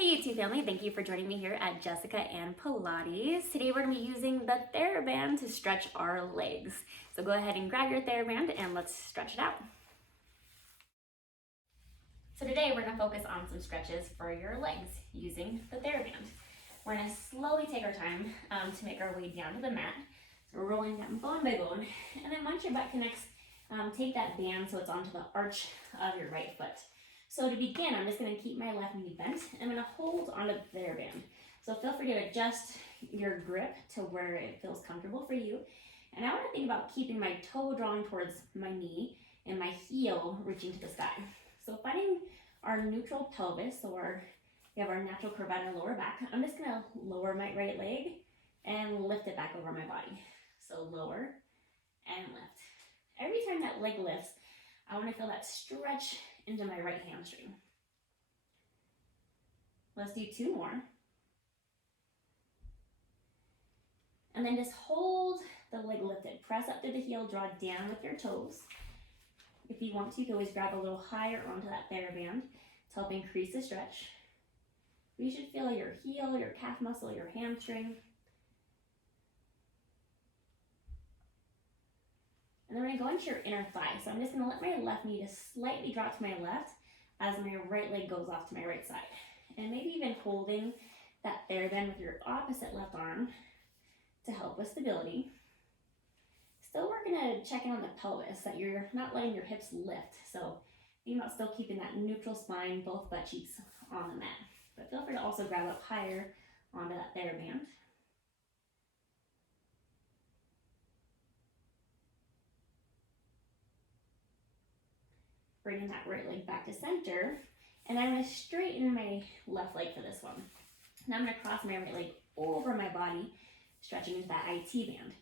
Hey YouTube family, thank you for joining me here at Jessica and Pilates. Today we're going to be using the Thera band to stretch our legs. So go ahead and grab your Thera band and let's stretch it out. So today we're going to focus on some stretches for your legs using the Thera band. We're going to slowly take our time to make our way down to the mat. So we're rolling down bone by bone, and then once your butt connects, take that band so it's onto the arch of your right foot. So to begin, I'm just going to keep my left knee bent. I'm going to hold onto the Thera band. So feel free to adjust your grip to where it feels comfortable for you. And I want to think about keeping my toe drawn towards my knee and my heel reaching to the sky. So finding our neutral pelvis, or we have our natural curve in our lower back, I'm just going to lower my right leg and lift it back over my body. So lower and lift. Every time that leg lifts, I want to feel that stretch into my right hamstring. Let's do two more. And then just hold the leg lifted. Press up through the heel, draw down with your toes. If you want to, you can always grab a little higher onto that Thera band to help increase the stretch. You should feel your heel, your calf muscle, your hamstring. And then we're going to go into your inner thigh. So I'm just going to let my left knee just slightly drop to my left as my right leg goes off to my right side. And maybe even holding that Thera band with your opposite left arm to help with stability. Still, we're going to check in on the pelvis, that you're not letting your hips lift. So think about still keeping that neutral spine, both butt cheeks on the mat. But feel free to also grab up higher onto that Thera band. Bringing that right leg back to center, and I'm going to straighten my left leg for this one. Now I'm going to cross my right leg over my body, stretching into that IT band.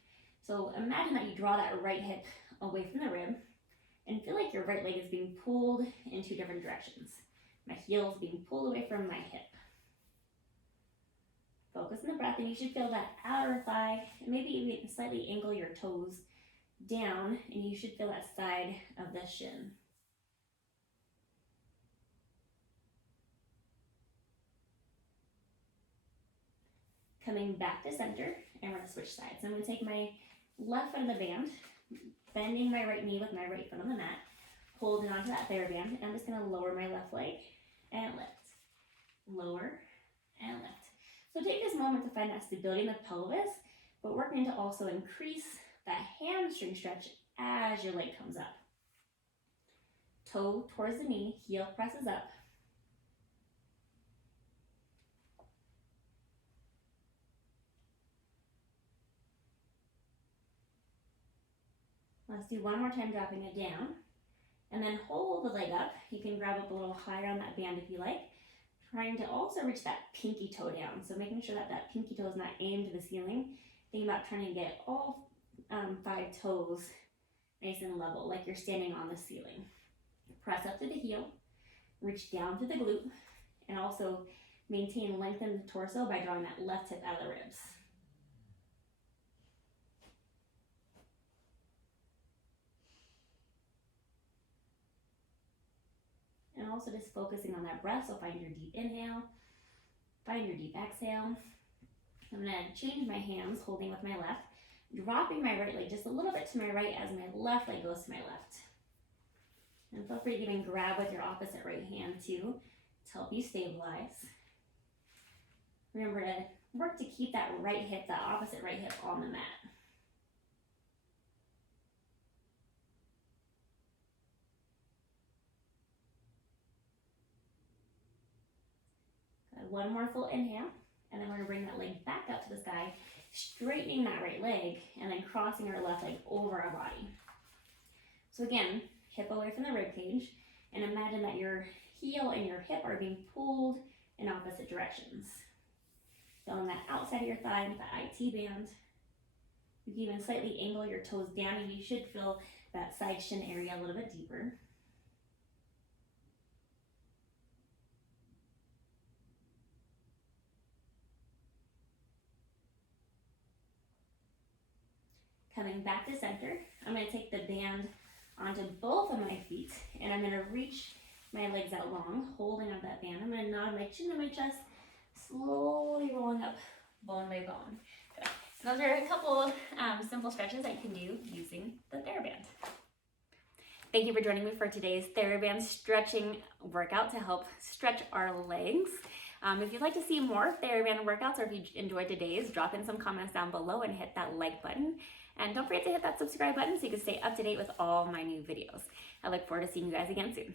So imagine that you draw that right hip away from the rib, and feel like your right leg is being pulled in two different directions. My heel is being pulled away from my hip. Focus on the breath, and you should feel that outer thigh, and maybe even slightly angle your toes down, and you should feel that side of the shin. Coming back to center, and we're going to switch sides. So I'm going to take my left foot on the band, bending my right knee with my right foot on the mat, holding onto that Thera band, and I'm just going to lower my left leg and lift. Lower and lift. So take this moment to find that stability in the pelvis, but working to also increase that hamstring stretch as your leg comes up. Toe towards the knee, heel presses up. Let's do one more time, dropping it down. And then hold the leg up. You can grab up a little higher on that band if you like. Trying to also reach that pinky toe down. So making sure that that pinky toe is not aimed to the ceiling. Think about trying to get all 5 toes nice and level, like you're standing on the ceiling. Press up to the heel. Reach down to the glute. And also maintain length in the torso by drawing that left hip out of the ribs. And also just focusing on that breath, so find your deep inhale, find your deep exhale. I'm going to change my hands, holding with my left, dropping my right leg just a little bit to my right as my left leg goes to my left. And feel free to even grab with your opposite right hand too to help you stabilize. Remember to work to keep that right hip, that opposite right hip on the mat. One more full inhale, and then we're going to bring that leg back up to the sky, straightening that right leg, and then crossing our left leg over our body. So again, hip away from the rib cage, and imagine that your heel and your hip are being pulled in opposite directions. Feeling that outside of your thigh with the IT band. You can even slightly angle your toes down, and you should feel that side shin area a little bit deeper. Coming back to center, I'm going to take the band onto both of my feet, and I'm going to reach my legs out long, holding up that band. I'm gonna nod my chin and my chest, slowly rolling up bone by bone. Good. So those are a couple simple stretches that you can do using the TheraBand. Thank you for joining me for today's TheraBand stretching workout to help stretch our legs. If you'd like to see more TheraBand workouts, or if you enjoyed today's, drop in some comments down below and hit that like button. And don't forget to hit that subscribe button so you can stay up to date with all my new videos. I look forward to seeing you guys again soon.